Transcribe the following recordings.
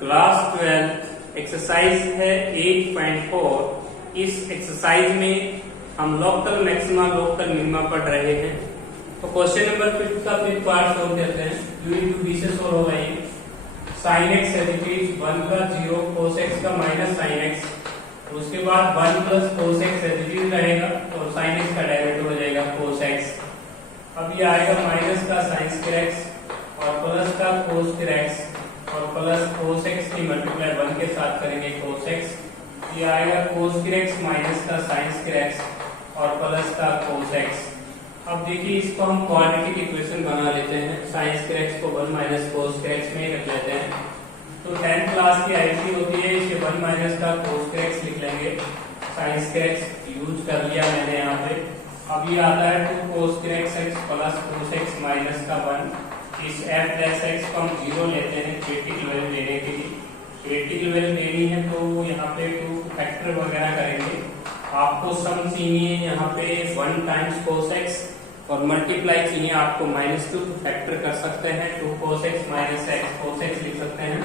Class 12 exercise है 8.4। इस exercise में हम लोकल मैक्सिमा लोकल मिनिमा पढ़ रहे हैं। तो क्वेश्चन नंबर 5 का फिर पार्ट सोल्व करते हैं। यूनिट 2 बी से सोल्व होगा ये। साइन एक्स है 1 का 0 कोस एक्स का माइनस साइन एक्स, उसके बाद 1 प्लस कोस एक्स रहेगा और साइन एक्स का डेरिवेटिव हो जाएगा कोस एक्स। अब ये आएगा माइनस का साइन स्क्वायर एक्स और प्लस का कोस स्क्वायर एक्स और प्लस कोस एक्स की मल्टीप्लाई 1 के साथ करेंगे कोस एक्स। ये आएगा कोस स्क्वायर एक्स माइनस का साइन स्क्वायर एक्स और प्लस का कोस एक्स। अब देखिए इसको हम क्वाड्रेटिक इक्वेशन बना लेते हैं। साइन स्क्वायर एक्स को 1 माइनस कोस स्क्वायर एक्स में रख लेते हैं। तो 10th क्लास की आईसी होती है, इसे 1 माइनस का कोस स्क्वायर एक्स लिख लेंगे। साइन स्क्वायर एक्स यूज कर लिया मैंने यहाँ पे। अब ये आता है 2 cos square x plus cos x minus का 1। इस एफ डैश एक्स को हम 0 लेते हैं क्रिटिकल वैल्यू लेने के लिए। क्रिटिकल वैल्यू लेनी है तो यहाँ पे 2 फैक्टर वगैरह करेंगे। आपको सम चाहिए यहाँ पे 1 टाइम्स कोस एक्स और मल्टीप्लाई चाहिए आपको -2 फैक्टर कर सकते हैं। 2 cos x minus x cos x लिख सकते हैं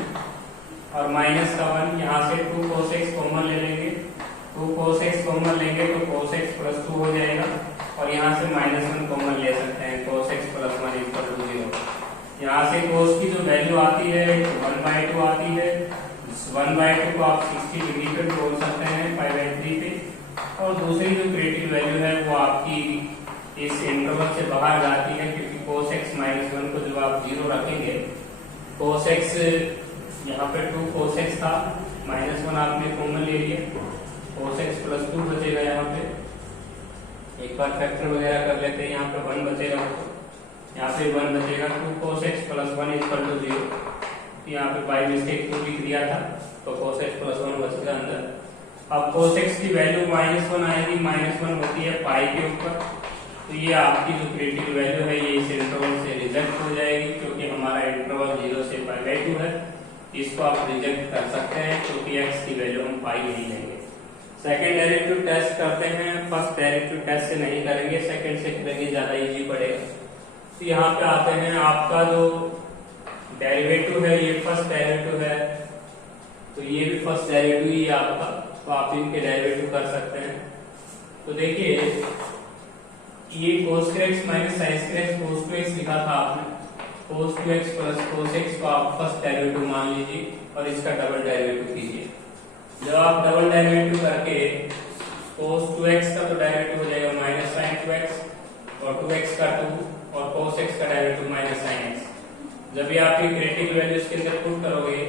और माइनस का 1। यहाँ से 2 कोस एक्स कॉमन ले लेंगे। 2 कोस एक्स कॉमन लेंगे तो कोस एक्स प्लस 2 हो जाएगा और यहाँ से -1 कॉमन ले सकते हैं। Cos x plus 1 equal to 0। यहाँ से कोस की जो वैल्यू आती है 1/2 आती है। 1/2 को आप 60 डिग्री पे बोल सकते हैं 5/3 पे। और दूसरी जो क्रिटिकल वैल्यू है वो आपकी इस इंटरवल से बाहर जाती है, क्योंकि कोस एक्स माइनस 1 को जब आप 0 रखेंगे, कोस एक्स यहाँ पे 2 कोस एक्स था, -1 आपने कॉमन ले लिया, कोस एक्स प्लस 2 बचेगा। यहाँ पे एक बार फैक्टर वगैरह कर लेते हैं। यहाँ पे 1 बचेगा, यहाँ पे 1 बचेगा। 2 cos x plus 1 equal to 0। यहाँ पे बाई मिस्टेक 2 लिख दिया था तो कोस एक्स प्लस 1 बचेगा अंदर। अब कोस एक्स की वैल्यू -1 आएगी। -1 होती है पाई के ऊपर, तो ये आपकी जो क्रिटिकल वैल्यू है ये इस इंटरवल से रिजेक्ट हो जाएगी, क्योंकि हमारा इंटरवल 0 से π/2 है। इसको आप रिजेक्ट कर सकते हैं क्योंकि x की वैल्यू हम पाई नहीं लेंगे। सेकंड डेरिवेटिव टेस्ट करते हैं। फर्स्ट डेरिवेटिव टेस्ट से नहीं करेंगे, सेकंड से करेंगे, ज्यादा इजी पड़ेगा। तो यहाँ पे आते हैं, आपका जो डेरिवेटिव है ये फर्स्ट डेरिवेटिव है, तो ये भी फर्स्ट डेरिवेटिव ही आपका, तो आप इनके डेरिवेटिव कर सकते हैं। तो देखिए ये cos square x minus sin square x cos 2x लिखा था आपने। cos 2x plus cos x को आप फर्स्ट डेरिवेटिव मान लीजिए और इसका डबल डेरिवेटिव कीजिए। जब आप डबल डेरिवेटिव करके cos 2x का तो डेरिवेटिव हो जाएगा माइनस sin 2x और 2x का 2 और cos x का डेरिवेटिव माइनस sin x। जब भी आप ये क्रिटिकल वैल्यू इसके अंदर पुट करोगे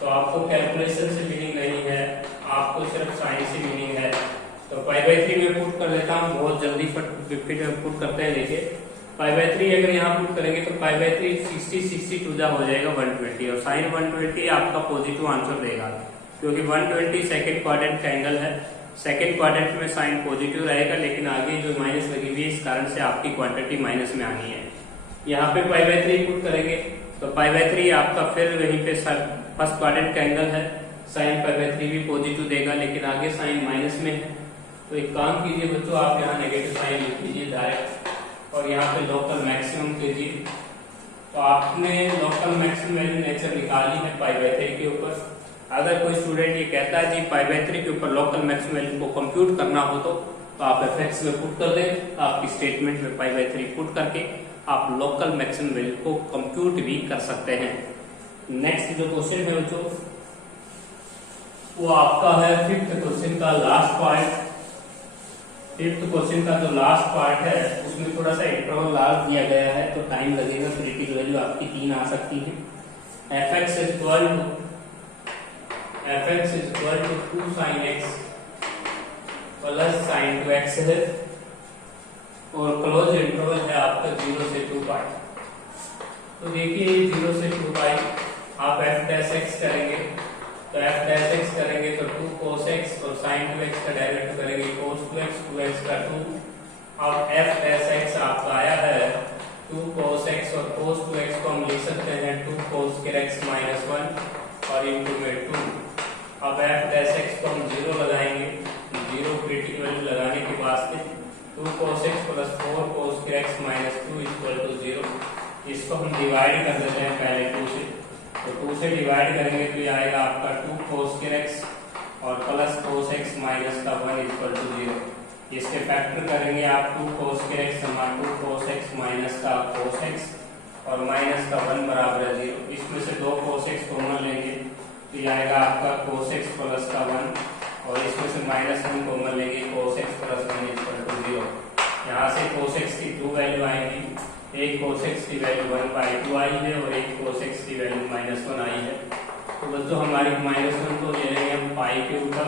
तो आपको कैलकुलेशन से मीनिंग नहीं है, आपको सिर्फ साइन से मीनिंग है। तो π/3 में पुट कर लेता हूँ, बहुत जल्दी पुट करते हैं। देखिए π/3 अगर यहाँ पुट करेंगे तो π/3 60 2 हो जाएगा 120 और साइन 120 आपका पॉजिटिव आंसर देगा, क्योंकि 120 सेकंड क्वाड्रेंट का एंगल है। सेकंड क्वाड्रेंट में साइन पॉजिटिव रहेगा, लेकिन आगे जो माइनस लगी हुई है इस कारण से आपकी क्वांटिटी माइनस में आनी है। यहाँ पे π/3 पुट करेंगे तो π/3 आपका फिर वहीं पे फर्स्ट क्वाड्रेंट का एंगल है, साइन π/3 भी पॉजिटिव देगा, लेकिन आगे साइन माइनस में है। तो एक काम कीजिए बच्चों, आप यहाँ नेगेटिव साइन लिख लीजिए डायरेक्ट और यहाँ पे लोकल मैक्सिमम कीजिए। तो आपने लोकल मैक्सिमम वैल्यू नेचर निकाली है π/3 के ऊपर। अगर कोई स्टूडेंट ये कहता है जी π/3 के ऊपर लोकल मैक्सिमम वैल्यू को कंप्यूट करना हो तो आप fx में पुट कर दें। आपकी स्टेटमेंट में π/3 पुट करके आप लोकल मैक्सिमम वैल्यू को कंप्यूट भी कर सकते हैं। नेक्स्ट जो क्वेश्चन है बच्चों वो आपका है 5th क्वेश्चन का लास्ट पार्ट। 5th क्वेश्चन का जो लास्ट पार्ट है उसमें थोड़ा सा इंटरवल लार्ज दिया गया है, तो टाइम लगेगा। क्रिटिकल वैल्यू आपकी 3 आ सकती है। fx is equal to 2 sin x plus sin 2x है और क्लोज इंटरवल है आपका 0 से 2 पाई। तो देखिए 0 से 2 पाई आप f डैश x करेंगे तो f डैश x करेंगे तो 2 cos x और sin 2x का डेरिवेटिव करेंगे cos 2x 2x का 2। अब f डैश x आपका आया है 2 cos x और cos 2x को हम लिख सकते हैं 2 cos स्क्वायर x माइनस 1 और इनटू में 2। अब f डैश x को हम 0 लगाएंगे, 0 क्रिटिकल वैल्यू लगाने के वास्ते 2 cos x plus 4 cos square x minus 2 equal to 0। इसको हम डिवाइड कर देते हैं पहले 2 से, तो 2 से डिवाइड करेंगे तो ये आएगा आपका 2 cos x और प्लस cos x माइनस का 1 इक्वल टू 0। इसके फैक्टर करेंगे आप 2 cos x समा 2 cos x माइनस का cos x और माइनस का 1 बराबर है 0। इसमें से 2 cos x कॉमन लेंगे तो ये आएगा आपका cos x प्लस का 1 और इसमें से माइनस 1 कॉमन लेंगे cos x plus 1 equal to 0। यहाँ से cos x की 2 वैल्यू आएंगी, एक cos x की वैल्यू 1/2 आई है और एक cos x की वैल्यू -1 आई है। तो बच्चों हमारी -1 तो ले लेंगे हम पाई के ऊपर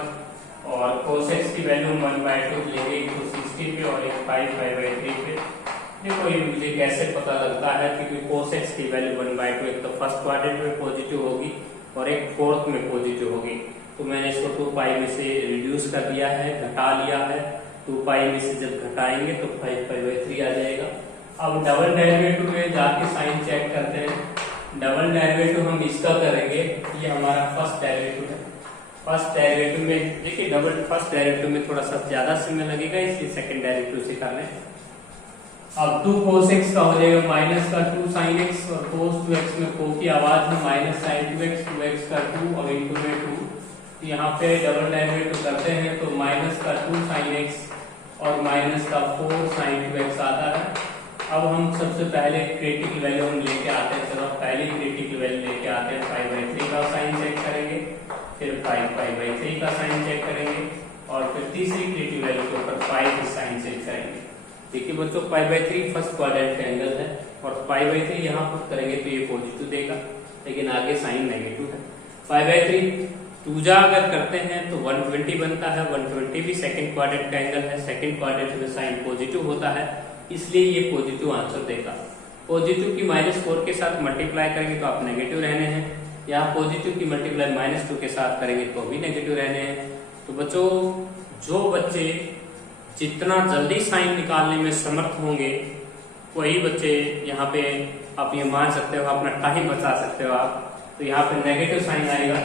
और cos x की वैल्यू 1/2 लेंगे एक तो 60 पे और एक पाई/3 पे। देखो ये मुझे कैसे पता लगता है क्योंकि cos x की वैल्यू 1/2 एक तो फर्स्ट क्वाड्रेंट में पॉजिटिव होगी और एक फोर्थ में पॉजिटिव होगी। तो मैंने इसको 2 पाई में से रिड्यूस कर दिया है, घटा लिया है। 2 पाई में से जब घटाएंगे तो 5/3 आ जाएगा। अब डबल डेरिवेटिव में जाके साइन चेक करते हैं। डबल डेरिवेटिव हम इसका करेंगे, ये हमारा फर्स्ट डेरिवेटिव है। फर्स्ट डेरिवेटिव में देखिए फर्स्ट डेरिवेटिव में थोड़ा सा ज्यादा समय लगेगा, इसलिए सेकंड डेरिवेटिव से कर लें। अब 2 cos x का हो जाएगा माइनस का 2 sin x और cos 2x में को की आवाज में माइनस sin 2x 2x का 2 और इनटू में 2। यहाँ पे डबल डेरिवेटिव करते हैं तो माइनस का 2 sin x और माइनस का 4 sin 2x आता है। अब हम सबसे पहले क्रिटिकल वैल्यू हम लेके आते हैं। चलो पहले क्रिटिकल वैल्यू लेके आते हैं। 5/3 का साइन चेक करेंगे, फिर 5/3 का साइन चेक करेंगे और फिर तीसरी क्रिटिकल वैल्यू के ऊपर 5 का साइन चेक करेंगे। देखिए बच्चों 5/3 फर्स्ट क्वाड्रेंट का एंगल है और 5/3 यहाँ पुट करेंगे तो ये पॉजिटिव देगा, लेकिन आगे साइन नेगेटिव है। 5/3 दूजा अगर करते हैं तो 120 बनता है। 120 भी सेकंड क्वाड्रेंट का एंगल है, सेकंड क्वाड्रेंट में साइन पॉजिटिव होता है, इसलिए ये पॉजिटिव आंसर देगा। पॉजिटिव की -4 के साथ मल्टीप्लाई करेंगे तो आप नेगेटिव रहने हैं, यहाँ पॉजिटिव की मल्टीप्लाई -2 के साथ करेंगे तो भी नेगेटिव रहने हैं। तो बच्चों जो बच्चे जितना जल्दी साइन निकालने में समर्थ होंगे वही बच्चे यहाँ पे आप ये मान सकते हो, अपना टाइम बचा सकते हो आप। तो यहाँ पे नेगेटिव साइन आएगा।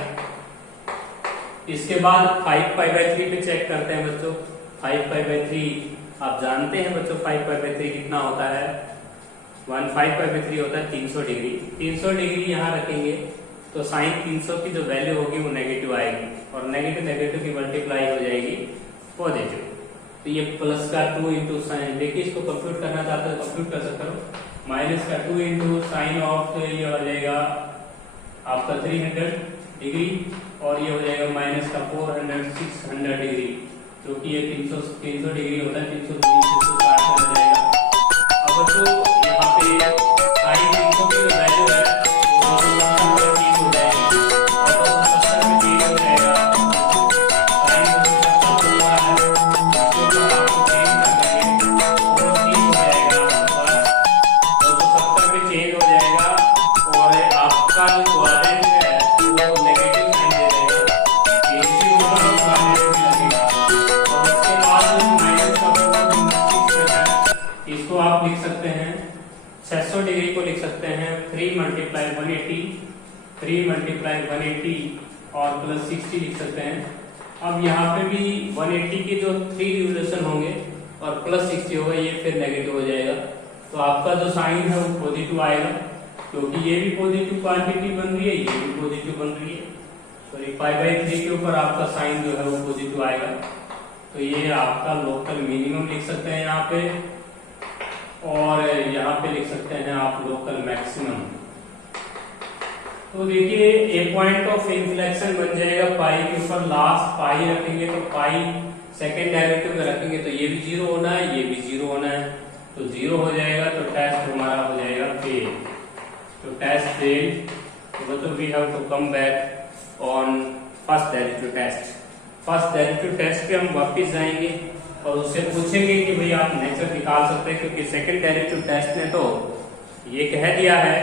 इसके बाद 5/3 पे चेक करते हैं बच्चों। 5/3 आप जानते हैं बच्चों 5/3 कितना होता है? 5/3 होता है 300 डिग्री। 300 डिग्री यहाँ रखेंगे तो साइन 300 की जो वैल्यू होगी वो नेगेटिव आएगी और नेगेटिव की मल्टीप्लाई हो जाएगी पॉजिटिव। तो ये प्लस का 2 इंटू साइन, देखिए इसको कंप्यूट करना चाहते हो कंप्यूट कर सकते हो। माइनस का 2 इंटू साइन ऑफ, तो ये हो जाएगा आपका 300 डिग्री और ये हो जाएगा माइनस का 600 डिग्री, जो कि ये 300 डिग्री होता है। 360 हो जाएगा। अब बच्चों यहाँ पे साइन 300 की जो वैल्यू है वो 270 हो जाएगी और 270 में चेंज हो जाएगा। साइन 270 हो रहा है, इसके ऊपर आपको चेंज कर देंगे और 30 हो जाएगा। बस 270 में चेंज हो जाएगा और आपका जो क्वाड्रेंट है वो नेगेटिव साइन दे देगा। इसके ऊपर क्वाड्रेंट लगेगा और उसके बाद माइनस का 4 इसको आप लिख सकते हैं 600 डिग्री को लिख सकते हैं 3 × 180, 3 × 180 और प्लस 60 लिख सकते हैं। अब यहाँ पे भी 180 के जो 3 रिवोल्यूशन होंगे और प्लस 60 होगा, ये फिर नेगेटिव हो जाएगा। तो आपका जो साइन है वो पॉजिटिव आएगा क्योंकि ये भी पॉजिटिव क्वांटिटी बन रही है, ये भी पॉजिटिव बन रही है। सॉरी 5/3 के ऊपर आपका साइन जो है वो पॉजिटिव आएगा। तो ये आपका लोकल मिनिमम लिख सकते हैं यहाँ पे और यहाँ पे लिख सकते हैं आप लोकल मैक्सिमम। तो देखिए ए पॉइंट ऑफ इन्फ्लेक्शन बन जाएगा पाई के ऊपर। लास्ट पाई रखेंगे तो पाई सेकेंड डेरिवेटिव में रखेंगे तो ये भी 0 होना है, ये भी 0 होना है। तो 0 हो जाएगा तो टेस्ट हमारा हो जाएगा फेल। तो टेस्ट फेल। तो मतलब we have to come back on first derivative test. First derivative test पे हम वापस जाएंगे और उससे पूछेंगे कि भाई आप नेचर निकाल सकते हैं, क्योंकि सेकंड डेरिवेटिव टेस्ट ने तो ये कह दिया है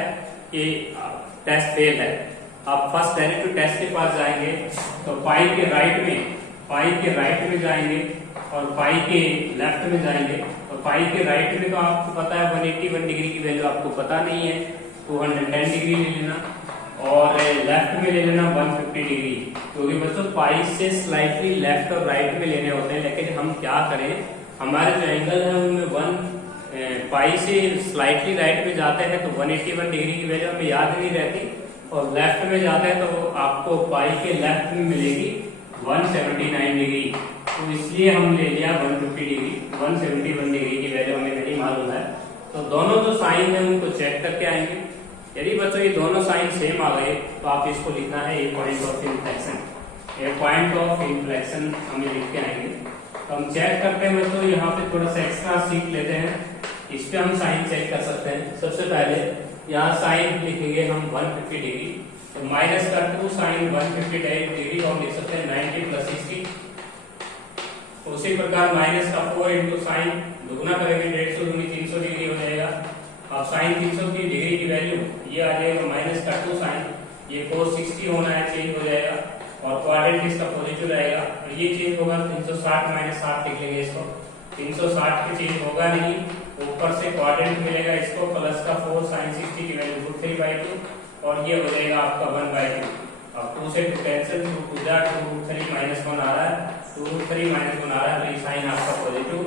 कि टेस्ट फेल है। आप फर्स्ट डेरिवेटिव टेस्ट के पास जाएंगे तो पाई के राइट में जाएंगे और पाई के लेफ्ट में जाएंगे। तो पाई के राइट में तो आपको पता है 181 डिग्री की वैल्यू आपको पता नहीं है, 210 डिग्री ले लेना और लेफ्ट में ले लेना 150 डिग्री, क्योंकि बच्चों पाई से स्लाइटली लेफ्ट और राइट में लेने होते हैं। लेकिन हम क्या करें, हमारे जो एंगल है उनमें पाई से स्लाइटली राइट में जाते हैं तो 181 डिग्री की वैल्यू हमें याद नहीं रहती, और लेफ्ट में जाते हैं तो आपको पाई के लेफ्ट में मिलेगी 179 डिग्री। तो इसलिए हम ले लिया 150 डिग्री। 171 डिग्री की वैल्यू हमें नहीं मालूम है, तो दोनों जो साइन है उनको चेक करके आएंगे। यदि बच्चों ये दोनों साइन सेम आ गए तो आप इसको लिखना है a point of inflection. A point of inflection हमें लिख के आएंगे। तो हम चेक करते हैं बच्चों, यहाँ पे थोड़ा सा एक्स्ट्रा सीख लेते हैं, इस पे हम साइन चेक कर सकते हैं। सबसे पहले यहाँ साइन लिखेंगे हम 150 डिग्री, तो माइनस का 2 साइन 150 डिग्री और लिख सकते हैं 90 प्लस 60। उसी प्रकार माइनस का 4 इंटू साइन दुगना करेंगे 150 दूनी 300 डिग्री हो जाएगा। अब साइन 300 की डिग्री की वैल्यू ये आ जाएगा माइनस का 2 साइन, ये cos 60 होना है, चेंज हो जाएगा और क्वाड्रेंट इसका पॉजिटिव रहेगा और ये चेंज होगा 360 माइनस 60 लिख लेंगे इसको। 360 के चेंज होगा नहीं, ऊपर से क्वाड्रेंट मिलेगा इसको प्लस का 4 साइन 60 की वैल्यू √3/2 और ये हो जाएगा आपका 1/2। अब 2 से 2 कैंसिल, 2 2 जा 2√3 माइनस 1 आ रहा है, 2√3 माइनस 1 आ रहा है, तो ये साइन आपका पॉजिटिव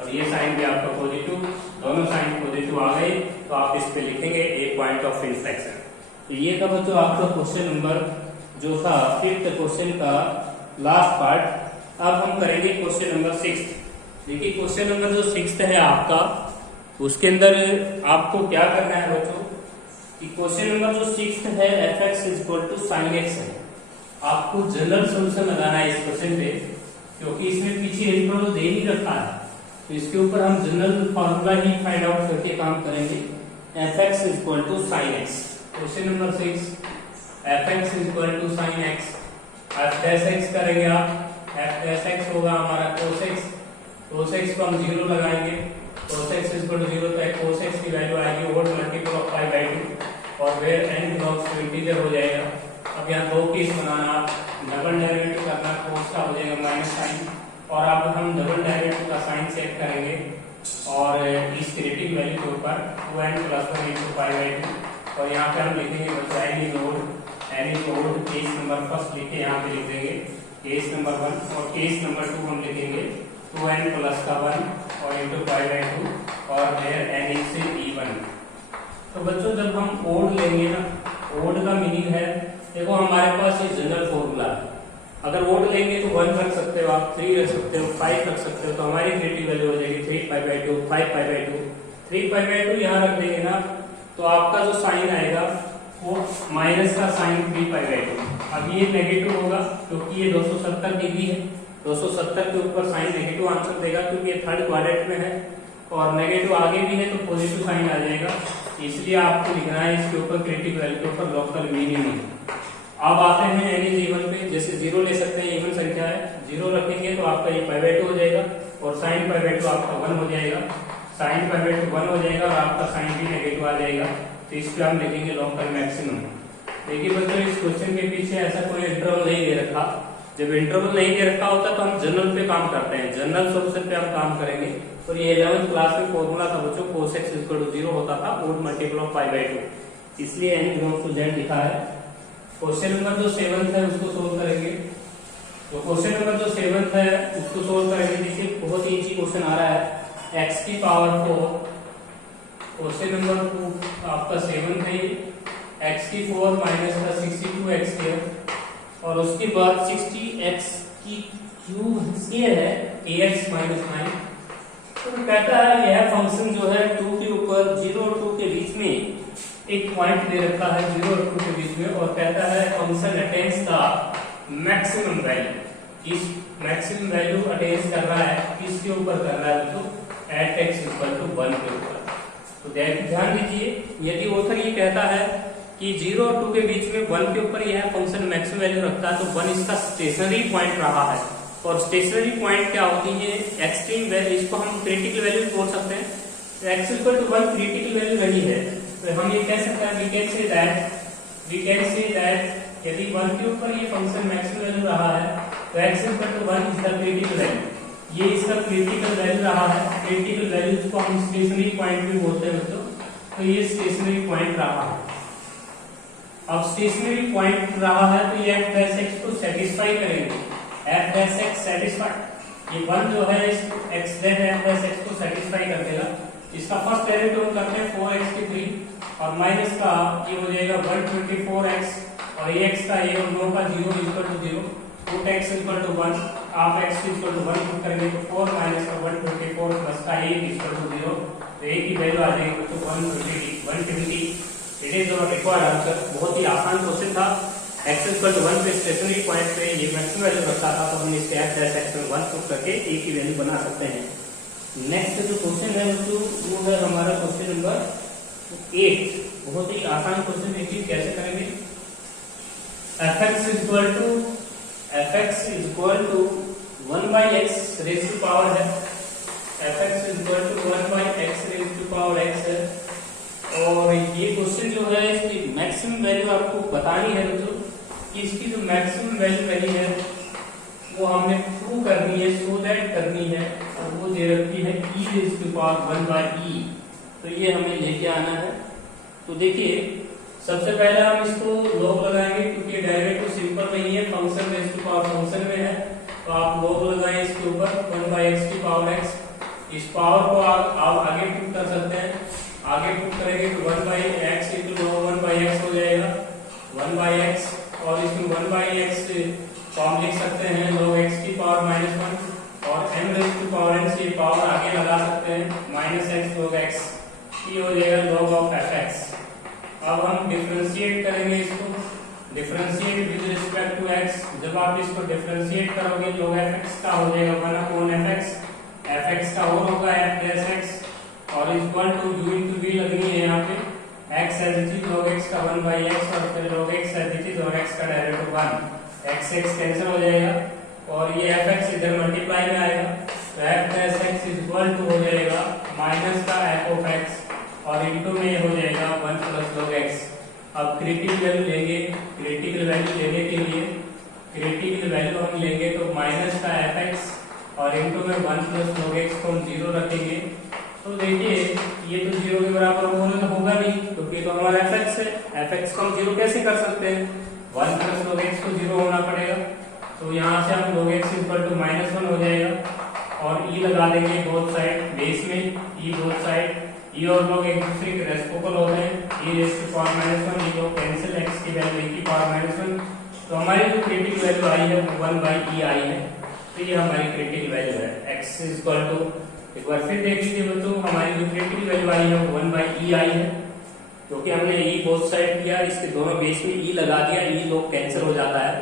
और ये साइन भी आपका पॉजिटिव, दोनों साइन पॉजिटिव आ गए। तो आप इस पे लिखेंगे ए पॉइंट ऑफ इन्फ्लेक्शन। तो ये था बच्चों आपका क्वेश्चन नंबर जो था 5th क्वेश्चन का लास्ट पार्ट। अब हम करेंगे क्वेश्चन नंबर 6। देखिए क्वेश्चन नंबर जो 6th है आपका, उसके अंदर आपको क्या करना है बच्चों कि क्वेश्चन नंबर जो 6th है fx = sin x है। आपको जनरल सॉल्यूशन लगाना है इस क्वेश्चन पे, क्योंकि इसमें पीछे इंटरवल दे ही रखा है, तो इसके ऊपर हम जनरल फार्मूला ही फाइंड आउट करके काम करेंगे। fx = sin x। Question number 6 fx = sin x। f' करेंगे आप, f' होगा हमारा cos x। cos x को हम 0 लगाएंगे, cos x = 0, तो cos x की वैल्यू आएगी ओड मल्टीपल ऑफ π/2 और where n belongs to integer हो जाएगा। अब यहाँ दो केस बनाना, डबल डेरिवेटिव करना, cos का हो जाएगा माइनस साइन और अब हम डबल डेरिवेटिव का साइन चेक करेंगे और इस क्रिटिकल वैल्यू के ऊपर 2n + 1 × π/2 और यहाँ पे हम लिखेंगे बच्चा any load case number first लिख के यहाँ पे लिख देंगे केस नंबर 1 और केस नंबर 2 हम लिखेंगे 2n + 1 और इंटू π/2 और देयर n इज इवन। तो बच्चों जब हम ओड लेंगे ना, ओड का मीनिंग है, देखो हमारे पास ये जनरल फॉर्मूला है, अगर ओड लेंगे तो 1 रख सकते हो आप, 3 रख सकते हो, 5 रख सकते हो, तो हमारी क्रिटिकल वैल्यू हो जाएगी 3π/2 5π/2। 3π/2 यहाँ रख देंगे ना, तो आपका जो साइन आएगा वो माइनस का साइन 3π/2। अब ये नेगेटिव होगा क्योंकि ये 270 डिग्री है, 270 के ऊपर साइन नेगेटिव आंसर देगा क्योंकि ये थर्ड क्वाड्रेंट में है और नेगेटिव आगे भी है तो पॉजिटिव साइन आ जाएगा, इसलिए आपको लिखना है इसके ऊपर क्रिटिकल वैल्यू के ऊपर लोकल मिनिमम। अब आते हैं n इज इवन पे, जैसे 0 ले सकते हैं, इवन संख्या है, 0 रखेंगे तो आपका ये π/2 हो जाएगा और साइन π/2 आपका 1 हो जाएगा, साइन π/2 1 हो जाएगा और आपका साइन भी नेगेटिव आ जाएगा, तो इस पे हम लिखेंगे लोकल मैक्सिमम। देखिए बच्चों इस क्वेश्चन के पीछे ऐसा कोई इंटरवल नहीं दे रखा, जब इंटरवल नहीं दे रखा होता तो हम जनरल पे काम करते हैं, जनरल सॉल्यूशन पे हम काम करेंगे। और ये 11th क्लास में फॉर्मूला था बच्चों, cos x = 0 होता था ओड मल्टीपल ऑफ π/2, इसलिए n बिलोंग्स टू z लिखा है। क्वेश्चन नंबर जो 7th है उसको सोल्व करेंगे। तो क्वेश्चन नंबर जो 7th है उसको सोल्व करेंगे। देखिए बहुत ही इजी क्वेश्चन आ रहा है, x⁴ क्वेश्चन नंबर 2 आपका 7 है, x⁴ माइनस का 62x² और उसके बाद 60x³ है ax - 9। तो कहता है यह फंक्शन जो है 2 के ऊपर 0 और 2 के बीच में एक पॉइंट दे रखा है 0 और 2 के बीच में और कहता है function attains the maximum value. इस मैक्सिमम वैल्यू अटेन्स कर रहा है, किसके ऊपर कर रहा है तो एट x = 1 के ऊपर। तो ध्यान दीजिए, यदि ऑथर ये कहता है कि 0 और 2 के बीच में 1 के ऊपर यह फंक्शन मैक्सिमम वैल्यू रखता है तो 1 इसका स्टेशनरी पॉइंट रहा है। और स्टेशनरी पॉइंट क्या होती है, एक्सट्रीम वैल्यू, इसको हम क्रिटिकल वैल्यू बोल सकते हैं। तो x = 1 क्रिटिकल वैल्यू रही है, तो हम ये कह सकते हैं वी कैन से दैट यदि 1 के ऊपर ये फंक्शन मैक्सिमम वैल्यू रहा है तो x = 1 is the critical value, ये इसका क्रिटिकल वैल्यू रहा है। क्रिटिकल वैल्यू को हम स्टेशनरी पॉइंट भी बोलते हैं बच्चों, तो ये स्टेशनरी पॉइंट रहा है। अब स्टेशनरी पॉइंट रहा है तो ये f' को सेटिस्फाई करेंगे, f' सेटिस्फाई, ये 1 जो है इस x' f' को सेटिस्फाई कर देगा। इसका फर्स्ट डेरिवेटिव हम करते हैं 4x³ और माइनस का ये हो जाएगा 124x और ये x का ये 9 का 0 equal to 0 put x equal to 1 आप x इक्वल टू 1 पुट करेंगे तो 4 माइनस का 124 प्लस का 8 इक्वल टू 0 तो a की वैल्यू आ जाएगी तो 120 it is our required answer. बहुत ही आसान क्वेश्चन था। x इक्वल टू 1 पे स्टेशनरी पॉइंट पे ये मैक्सिमम वैल्यू रखता था तो हम इसके f डैश x में 1 पुट करके a की वैल्यू बना सकते हैं। नेक्स्ट जो क्वेश्चन है वो है हमारा क्वेश्चन नंबर 8। बहुत ही आसान क्वेश्चन देखिए कैसे करेंगे। fx is equal to 1 by x raised to power है, fx is equal to 1 by x raised to power x है और ये क्वेश्चन जो है इसकी मैक्सिमम वैल्यू आपको बतानी है दोस्तों कि इसकी जो मैक्सिमम वैल्यू रही है वो हमने प्रूव करनी है, सो दैट करनी है और वो दे रखी है e raised to power 1 by e। तो ये हमें लेके आना है। तो देखिए सबसे पहले हम इसको लॉग लगाएंगे क्योंकि डेरिवेटिव सिंपल नहीं है, function raise to power function में है तो आप लॉग लगाएं इसके ऊपर 1 by x की पावर x। इस पावर को आप आगे पुट कर सकते हैं, आगे पुट करेंगे तो 1 by x equal 1 by x हो जाएगा 1 by x और इसमें 1 by x को हम लिख सकते हैं log x की पावर -1 और m raise to power n से पावर आगे लगा सकते हैं -x log x ये हो जाएगा log of fx। अब हम डिफरेंशिएट करेंगे इसको, differentiate with respect to x। जब आप इसको डिफरेंशिएट करोगे log fx का हो जाएगा 1/fx, fx का और होगा f डैश x और equal to u into v लगनी है यहाँ पे x as it is log x का 1 by x और फिर log x as it is और x का डेरिवेटिव 1 x कैंसिल हो जाएगा और ये fx इधर मल्टीप्लाई में आएगा तो f dash x equal to हो जाएगा माइनस का f of x और इनटू में हो जाएगा 1 प्लस log x। अब क्रिटिकल वैल्यू लेंगे, क्रिटिकल वैल्यू लेने के लिए क्रिटिकल वैल्यू हम लेंगे तो माइनस का fx और इनटू में 1 प्लस log x को हम 0 रखेंगे। तो देखिए ये तो 0 के बराबर होगा नहीं क्योंकि तो हमारा fx है, fx को हम 0 कैसे कर सकते हैं, 1 प्लस log x को 0 होना पड़ेगा। तो यहाँ से हम log x इक्वल टू -1 हो जाएगा और e लगा देंगे बोथ साइड बेस में, e बोथ साइड e और log एक दूसरे के रेसिप्रोकल होते हैं e raise to power -1 e log cancel x की वैल्यू e की पावर -1 तो हमारी जो क्रिटिकल वैल्यू आई है वो 1 by e आई है। तो ये हमारी क्रिटिकल वैल्यू है x इक्वल टू, एक बार फिर देख लीजिए बच्चों हमारी जो क्रिटिकल वैल्यू आई है वो 1 by e आई है क्योंकि हमने e बोथ साइड किया, इसके दोनों बेस में e लगा दिया, e log कैंसिल हो जाता है।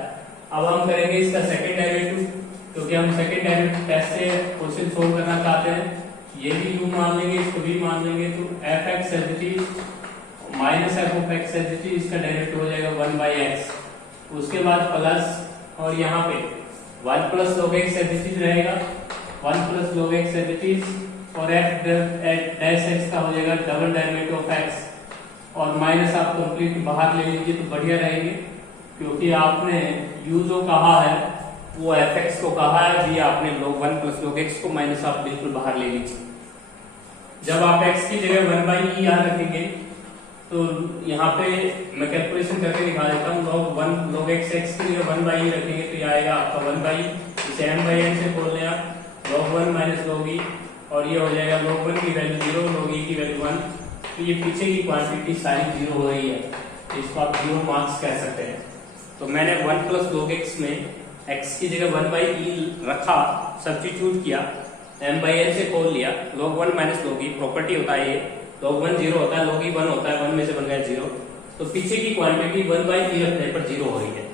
अब हम करेंगे इसका सेकंड डेरिवेटिव क्योंकि हम सेकंड डेरिवेटिव टेस्ट से क्वेश्चन सोल्व करना चाहते हैं। ये भी u मान लेंगे, इसको भी मान लेंगे तो fx as it is minus f of x as it is इसका डेरिवेटिव हो जाएगा 1 by x। उसके बाद प्लस और यहाँ पे 1 plus log x as it is रहेगा 1 plus log x as it is और f डैश x का हो जाएगा डबल डेरिवेटिव ऑफ x और माइनस आप कंप्लीट बाहर ले लीजिए तो बढ़िया रहेंगे क्योंकि आपने u जो कहा है वो fx को कहा है, भी आपने log 1 प्लस log x को माइनस आप बिल्कुल बाहर ले लीजिए। जब आप x की जगह 1 by e यहाँ रखेंगे तो यहाँ पे मैं कैलकुलेशन करके दिखा देता हूँ log x की जगह 1 by e रखेंगे तो ये आएगा आपका 1 by e, इसे m by n से खोल लें आप log 1 माइनस log e और ये हो जाएगा log 1 की वैल्यू 0 log e की वैल्यू 1। तो ये पीछे की क्वांटिटी सारी 0 हो रही है तो इसको आप 0 मार्क्स कह सकते हैं। तो मैंने 1 प्लस log x में x की जगह 1 by e रखा, सब्स्टिट्यूट किया, m by n से खोल लिया, log 1 minus log e property होता है ये, log 1 0 होता है, log e 1 होता है, 1 में से बन गया 0। तो पीछे की क्वांटिटी 1 by e रखने पर 0 हो रही है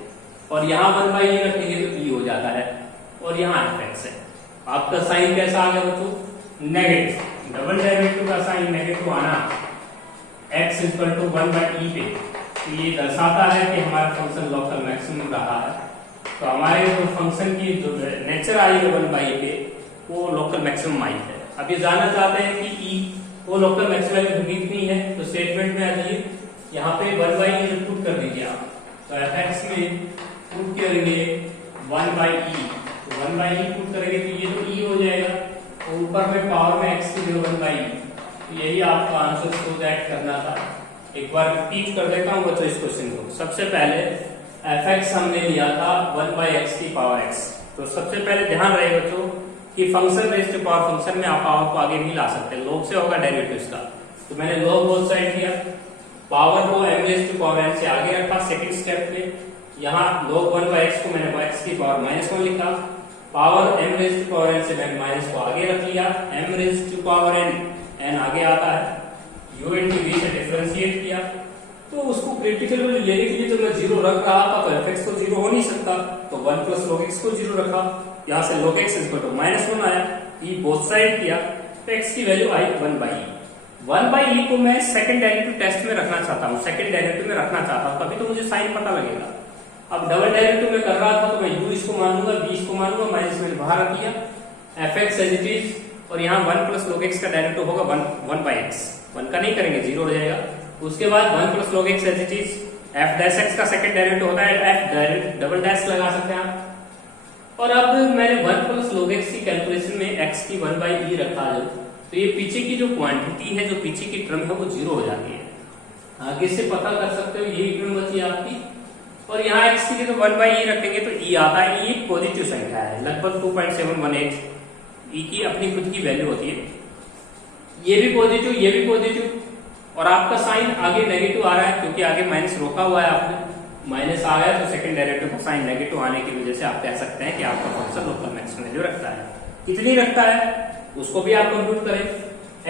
और यहाँ 1 by e रखेंगे तो e हो जाता है और यहाँ fx है। आपका साइन कैसा आ गया बच्चों, नेगेटिव। डबल डेरिवेटिव का साइन नेगेटिव आना x equal to 1 by e पे तो ये दर्शाता है कि हमारा फंक्शन लोकल मैक्सिमम रहा है। तो हमारे जो फंक्शन की जो नेचर आई है 1 by e पे वो लोकल मैक्सिमम आई है। अब ये जानना चाहते हैं कि e वो लोकल मैक्सिमम वैल्यू कितनी है तो स्टेटमेंट में आ जाइए, यहाँ पे 1 by e पुट कर दीजिए आप तो fx में पुट करेंगे 1 by e, तो 1 by e पुट करेंगे तो ये तो e हो जाएगा और ऊपर में पावर में x की जगह 1 by e। तो यही आपका आंसर सो दैट करना था। एक बार रिपीट कर देता हूँ बच्चों इस क्वेश्चन को। सबसे पहले fx हमने लिया था 1 by x की पावर x। तो सबसे पहले ध्यान रहे बच्चों कि function raise to power function में आप पावर को आगे भी ला सकते हैं, log से होगा डेरिवेटिव का। तो मैंने log बोथ साइड किया पावर को m raise to power n से आगे रखा सेकंड स्टेप में, यहाँ log 1/x को मैंने x की पावर -1 लिखा, power m raise to power n से मैंने माइनस को आगे रख लिया, m raise to power n आगे आता है, u into v से डिफरेंशिएट किया, तो उसको क्रिटिकल वैल्यू लेने के लिए तो मैं 0 रख रहा था, तो fx तो 0 हो नहीं सकता, तो 1 प्लस log x को 0 रखा, यहाँ से log x इक्वल टू -1 आया, e बोथ साइड किया, तो x की वैल्यू आई 1/e। 1/e को मैं सेकंड डेरिवेटिव टेस्ट में रखना चाहता हूँ, सेकंड डेरिवेटिव में रखना चाहता हूँ, तभी तो मुझे साइन पता लगेगा। अब डबल डेरिवेटिव में कर रहा था तो मैं u इसको मान लूंगा, v इसको मान लूंगा, माइनस मैंने बाहर रख लिया, fx एज इट इज, और यहाँ 1 प्लस log x का डेरिवेटिव होगा 1/x, 1 का नहीं करेंगे 0 हो जाएगा। उसके बाद 1 plus log x as it is, f dash x का सेकंड डेरिवेटिव होता है f डबल डैश लगा सकते हैं आप। और अब मैंने 1 प्लस log x की कैलकुलेशन में x की 1/e रखा है, तो ये पीछे की जो क्वांटिटी है, जो पीछे की टर्म है, वो 0 हो जाती है। आगे से पता कर सकते हो, ये टर्म बची आपकी, और यहाँ x की जगह 1/e रखेंगे तो e आता है, e पॉजिटिव संख्या है, लगभग 2.718 e की अपनी खुद की वैल्यू होती है। ये भी पॉजिटिव, ये भी पॉजिटिव, और आपका साइन आगे नेगेटिव आ रहा है क्योंकि आगे माइनस रोका हुआ है आपने, माइनस आ गया तो सेकंड डेरिवेटिव का साइन नेगेटिव आने की वजह से आप कह सकते हैं कि आपका फंक्शन लोकल मैक्सिमम वैल्यू रखता है। कितनी रखता है उसको भी आप कंप्यूट करें।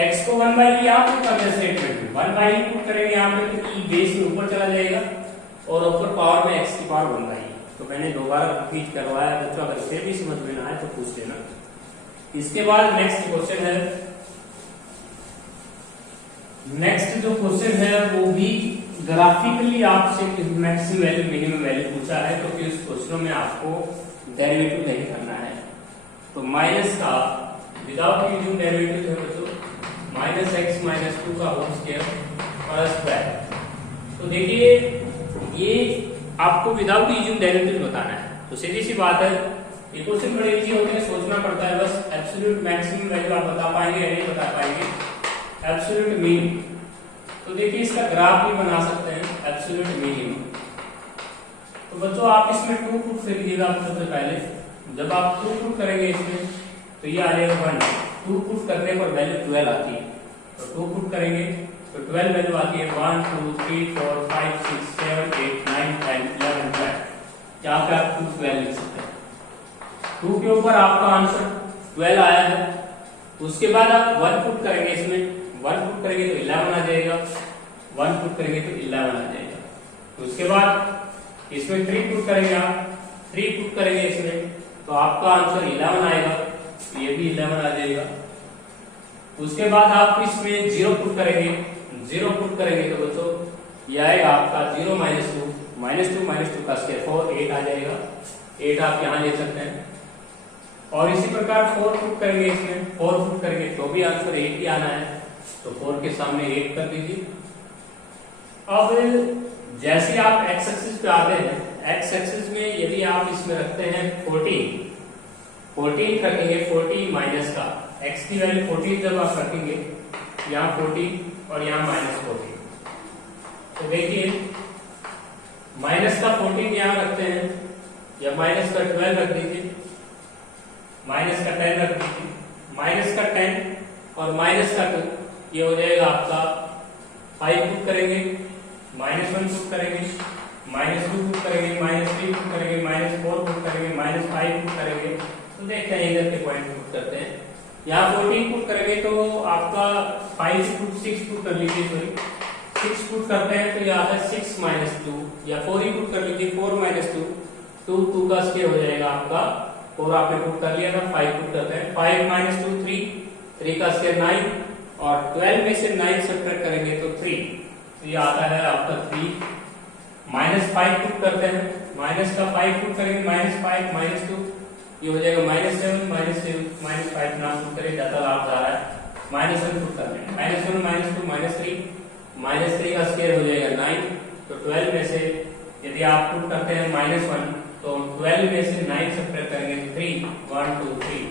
x को 1/e आप पुट करते स्टेटमेंट में 1/e पुट करेंगे यहाँ पे, तो e बेस में ऊपर चला जाएगा और ऊपर पावर में x की पावर 1/e। तो मैंने दोबारा रिपीट करवाया बच्चों, अगर इसे भी समझ में ना आए तो पूछ लेना। इसके बाद नेक्स्ट क्वेश्चन है, नेक्स्ट जो क्वेश्चन है वो भी ग्राफिकली आपसे मैक्सिमम वैल्यू मिनिमम वैल्यू पूछा है, क्योंकि उस क्वेश्चन में आपको डेरिवेटिव नहीं करना है। तो माइनस का विदाउट यूजिंग डेरिवेटिव है बच्चों, -x-2 का होल स्क्वायर और स्क्वायर। तो देखिए ये आपको विदाउट यूजिंग डेरिवेटिव बताना है, तो सीधी सी बात है, ये क्वेश्चन बड़े इजी होते हैं, सोचना पड़ता है बस। एब्सोल्यूट मैक्सिमम वैल्यू आप बता पाएंगे या नहीं बता पाएंगे, एब्सोल्यूट मीन। तो देखिए इसका ग्राफ भी बना सकते हैं, एब्सोल्यूट मिनिमम। तो बच्चों आप इसमें 2 पुट करिएगा सबसे पहले। जब आप 2 पुट करेंगे इसमें तो ये आ जाएगा 1। 2 पुट करने पर वैल्यू 12 आती है, तो 2 पुट करेंगे तो 12 वैल्यू आती है 1 2 3 4 5 6 7 8 9 10 11 12। यहाँ पे आप 12 लिख सकते हैं। 2 के ऊपर आपका आंसर 12 आया है। उसके बाद आप 1 पुट करेंगे इसमें, 1 पुट करेंगे तो 11 आ जाएगा, 1 पुट करेंगे तो 11 आ जाएगा। तो उसके बाद इसमें 3 पुट करेंगे आप, 3 पुट करेंगे इसमें तो आपका आंसर 11 आएगा, ये भी 11 आ जाएगा। उसके बाद आप इसमें 0 पुट करेंगे, 0 पुट करेंगे तो बच्चों ये आएगा आपका 0 -2 -2 का स्क्वायर 4 8 आ जाएगा, 8 आप यहाँ ले सकते हैं। और इसी प्रकार 4 पुट करेंगे इसमें, 4 पुट करेंगे तो भी आंसर 8 ही आना है, तो 4 के सामने 8 कर दीजिए। अब जैसे आप x एक्सिस पे आते हैं, x एक्सिस में यदि आप इसमें रखते हैं 14 रखेंगे, 14 माइनस का x की वैल्यू 14 जब आप रखेंगे, यहाँ 14 और यहाँ -14, तो देखिए माइनस का 14 यहाँ रखते हैं या माइनस का 12 रख दीजिए, माइनस का 10 रख दीजिए, माइनस का 10 और माइनस का 2, ये हो जाएगा आपका 5 पुट करेंगे, -1 पुट करेंगे, -2 पुट करेंगे, -3 पुट करेंगे, -4 पुट करेंगे, -5 पुट करेंगे। तो देखते हैं इधर के पॉइंट पुट करते हैं। यहाँ 14 पुट करेंगे तो आपका 5 पुट 6 पुट कर लीजिए, सॉरी 6 पुट करते हैं तो ये आता है 6 - 2, या 4 ही पुट कर लीजिए, 4 - 2, 2 का स्क्वायर हो जाएगा आपका, 4 आपने पुट कर लिया था, 5 पुट करते हैं, 5 - 2 3, 3 का स्क्वायर 9, और 12 में से 9 सब्ट्रैक्ट करेंगे तो 3, तो ये आता है आपका 3। -5 पुट करते हैं, माइनस का 5 पुट करेंगे, -5 - 2, ये हो जाएगा -7 -5 ना पुट करें, ज्यादा लाभ जा रहा है, -1 पुट कर लेंगे, -1 - 2 -3, -3 का स्क्वायर हो जाएगा 9, तो 12 में से यदि आप पुट करते हैं -1 तो 12 में से 9 सब्ट्रैक्ट करेंगे 3, 1 2 3।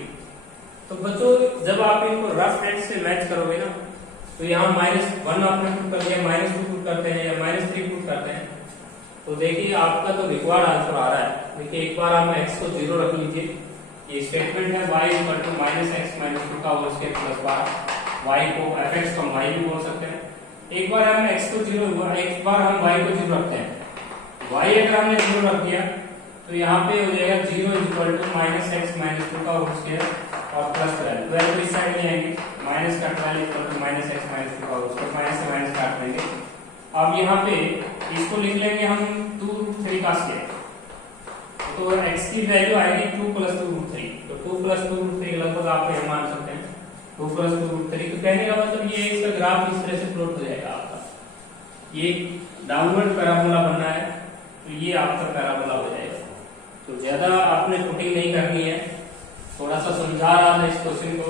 तो बच्चों जब आप इनको रफ हैंड से मैच करोगे ना, तो यहाँ -1 आपने पुट कर लिया, -2 पुट करते हैं या -3 पुट करते हैं, तो देखिए आपका तो रिक्वायर्ड आंसर आ रहा है। देखिए एक बार आप x को 0 रख लीजिए, ये स्टेटमेंट है y -x - 2 का होल स्क्वायर प्लस y को fx का y भी बोल सकते हैं, एक बार हम x को 0 हुआ, एक बार हम y को 0 रखते हैं। y अगर हमने 0 रख दिया तो यहाँ पे हो जाएगा 0 equal to minus x minus 2 का होल स्क्वायर और प्लस 12। 12 तो इस साइड में आएंगे, माइनस का 12 equal to minus x minus 2 का होल स्क्वायर, माइनस से माइनस काट देंगे। अब यहाँ पे इसको लिख लेंगे हम 2√3 का स्क्वायर, तो x की वैल्यू आएगी 2 + 2√3। तो 2 + 2√3 लगभग आप ये मान सकते हैं 2 + 2√3। तो कहने का मतलब ये इसका ग्राफ इस तरह से प्लॉट हो जाएगा आपका। ये डाउनवर्ड पैराबोला बनना है तो ये आपका पैराबोला हो जाएगा। तो ज्यादा आपने पुटिंग नहीं करनी है, थोड़ा सा समझा रहा था इस क्वेश्चन को।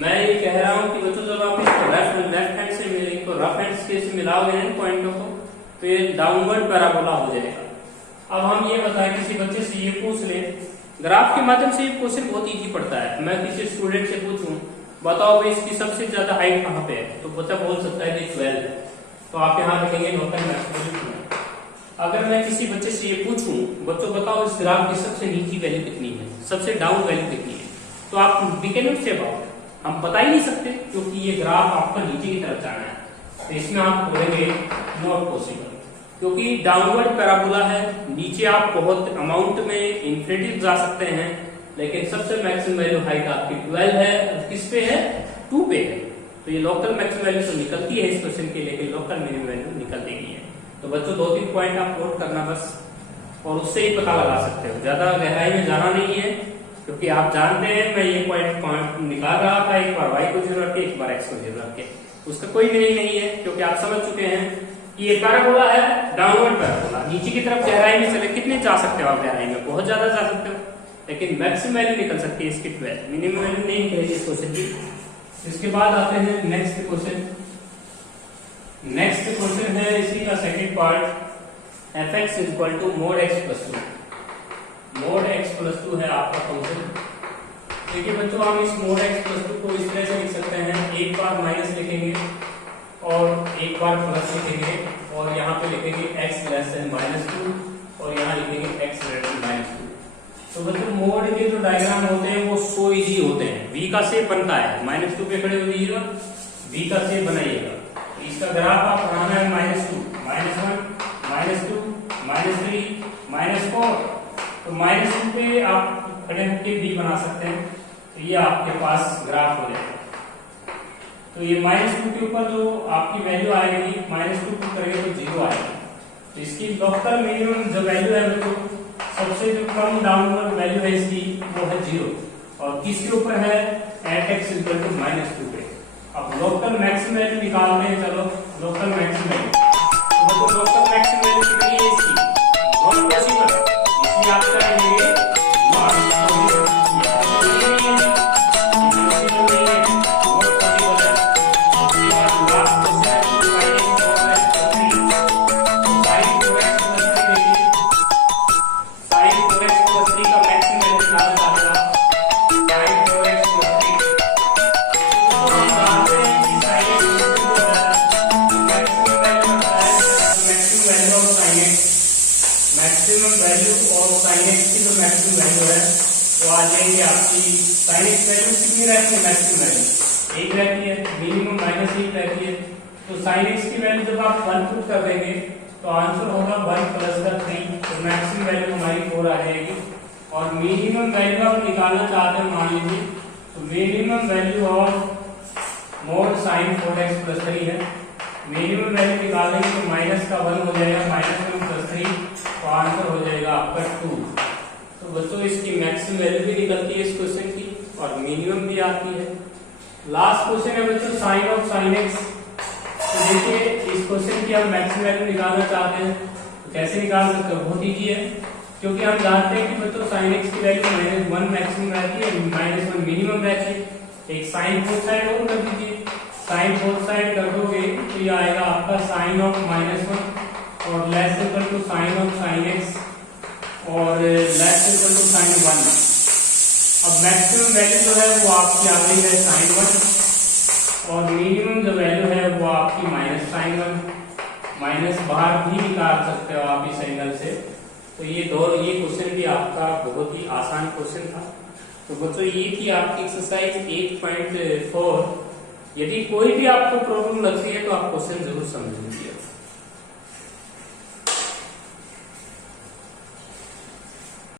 मैं ये कह रहा हूँ कि बच्चों जब आप इसको लेफ्ट हैंड से मिलेंगे तो रफ हैंड से मिलाओगे ना पॉइंटों को तो ये डाउनवर्ड पैराबोला हो जाएगा। अब हम ये बताएं, किसी बच्चे से ये पूछ ले, ग्राफ के माध्यम से ये क्वेश्चन बहुत इजी पड़ता है। मैं किसी स्टूडेंट से पूछूं बताओ भाई इसकी सबसे ज्यादा हाइट कहाँ पे है, तो बच्चा बोल सकता है कि 12, तो आप यहाँ लिखेंगे लोकल मैक्सिमम। अगर मैं किसी बच्चे से ये पूछूं बच्चों बताओ इस ग्राफ की सबसे नीची वैल्यू कितनी है, सबसे डाउन वैल्यू कितनी है, तो आप we can not say about, हम बता ही नहीं सकते क्योंकि ये ग्राफ आपका नीचे की तरफ जाना है। तो इसमें आप बोलेंगे नॉट पॉसिबल, क्योंकि डाउनवर्ड पैराबोला है, नीचे आप बहुत अमाउंट में इंफिनिटी जा सकते हैं, लेकिन सबसे मैक्सिमम वैल्यू हाइट आपकी 12 है, किस पे है 2 पे है। तो ये लोकल मैक्सिमम वैल्यू तो निकलती है इस क्वेश्चन के, लेकिन लोकल मिनिमम वैल्यू निकल देगी है। तो बच्चों 2-3 पॉइंट आप नोट करना बस, और उससे ही पता लगा सकते हो, ज्यादा गहराई में जाना नहीं है, क्योंकि आप जानते हैं मैं ये पॉइंट निकाल रहा था, एक बार y को 0 रख के एक बार x को 0 रख के, उसका कोई मीनिंग नहीं है, क्योंकि आप समझ चुके हैं कि ये पैराबोला है, डाउनवर्ड पैराबोला, नीचे की तरफ गहराई में चले, कितने जा सकते हो आप गहराई में, बहुत ज्यादा जा सकते हो, लेकिन मैक्सिमम वैल्यू निकल सकती है इसकी 12, मिनिमम वैल्यू नहीं निकलेगी इस क्वेश्चन की। इसके बाद आते हैं नेक्स्ट क्वेश्चन। नेक्स्ट क्वेश्चन है इसी का second part, fx = mod x + 2। mod x + 2 है आपका फंक्शन। देखिए बच्चों हम इस mod x + 2 को इस तरह से लिख सकते हैं, एक बार माइनस लिखेंगे और एक बार प्लस लिखेंगे, और यहाँ पे लिखेंगे x <-2 और यहाँ लिखेंगे x <-2। तो बच्चों मोड के जो डायग्राम होते हैं वो सो इजी होते हैं। v का शेप बनता है, -2 पे खड़े हो जाइएगा, v का शेप बनाइएगा, इसका ग्राफ आप बनाना है -2, -1, -2, -3, -4। तो -2 पे आप खड़े होकर v बना सकते हैं, तो ये आपके पास ग्राफ हो जाएगा। तो ये -2 के ऊपर जो आपकी वैल्यू आएगी, -2 को करेंगे तो 0 आएगी। तो इसकी लोकल मिनिमम जो वैल्यू है बच्चों, सबसे जो कम डाउनवर्ड वैल्यू है इसकी वो है 0, और किसके ऊपर है x = -2 पे। अब लोकल मैक्सिमम वैल्यू निकालते हैं, चलो लोकल मैक्सिमम वैल्यू, तो लोकल मैक्सिमम वैल्यू कितनी है इसकी, नॉट पॉसिबल, इसलिए आप करेंगे मैक्सिमम वैल्यू और sin x की जो मैक्सिमम वैल्यू है वो आ जाएगी आपकी, sin x वैल्यू कितनी रहती है, मैक्सिमम वैल्यू 1 रहती है, मिनिमम -1 रहती है। तो sin x की वैल्यू जब आप 1 पुट कर देंगे तो आंसर होगा 1 + 3, तो मैक्सिमम वैल्यू हमारी 4 आ जाएगी। और मिनिमम वैल्यू आप निकालना चाहते हैं, मान लीजिए तो minimum value of mod sin 4x + 3 है, मिनिमम वैल्यू निकालेंगे तो माइनस का 1 हो जाएगा, -1 + 3, तो आंसर हो जाएगा आपका 2। तो बच्चों इसकी मैक्सिमम वैल्यू भी निकलती है इस क्वेश्चन की, और मिनिमम भी आती है। लास्ट क्वेश्चन है बच्चों sin x। तो देखिए इस क्वेश्चन की हम मैक्सिमम वैल्यू निकालना चाहते हैं, तो कैसे निकाल सकते हो, बहुत ईजी है, क्योंकि हम जानते हैं कि बच्चों sin x की वैल्यू -1 मैक्सिमम रहती है, -1 मिनिमम रहती है। एक साइन 4 साइड और कर दीजिए, साइन 4 साइड कर दोगे तो ये आएगा आपका sin of -1 और less equal to sin of sin x और लेस इक्वल टू sin 1। अब मैक्सिमम वैल्यू जो है वो आपकी आ गई है sin 1, और मिनिमम जो वैल्यू है वो आपकी -sin 1, माइनस बाहर भी निकाल सकते हो आप इस एंगल से। तो ये क्वेश्चन भी आपका बहुत ही आसान क्वेश्चन था। तो बच्चों ये थी आपकी एक्सरसाइज 8.4 यदि कोई भी आपको प्रॉब्लम लगती है तो आप क्वेश्चन जरूर समझ लीजिए।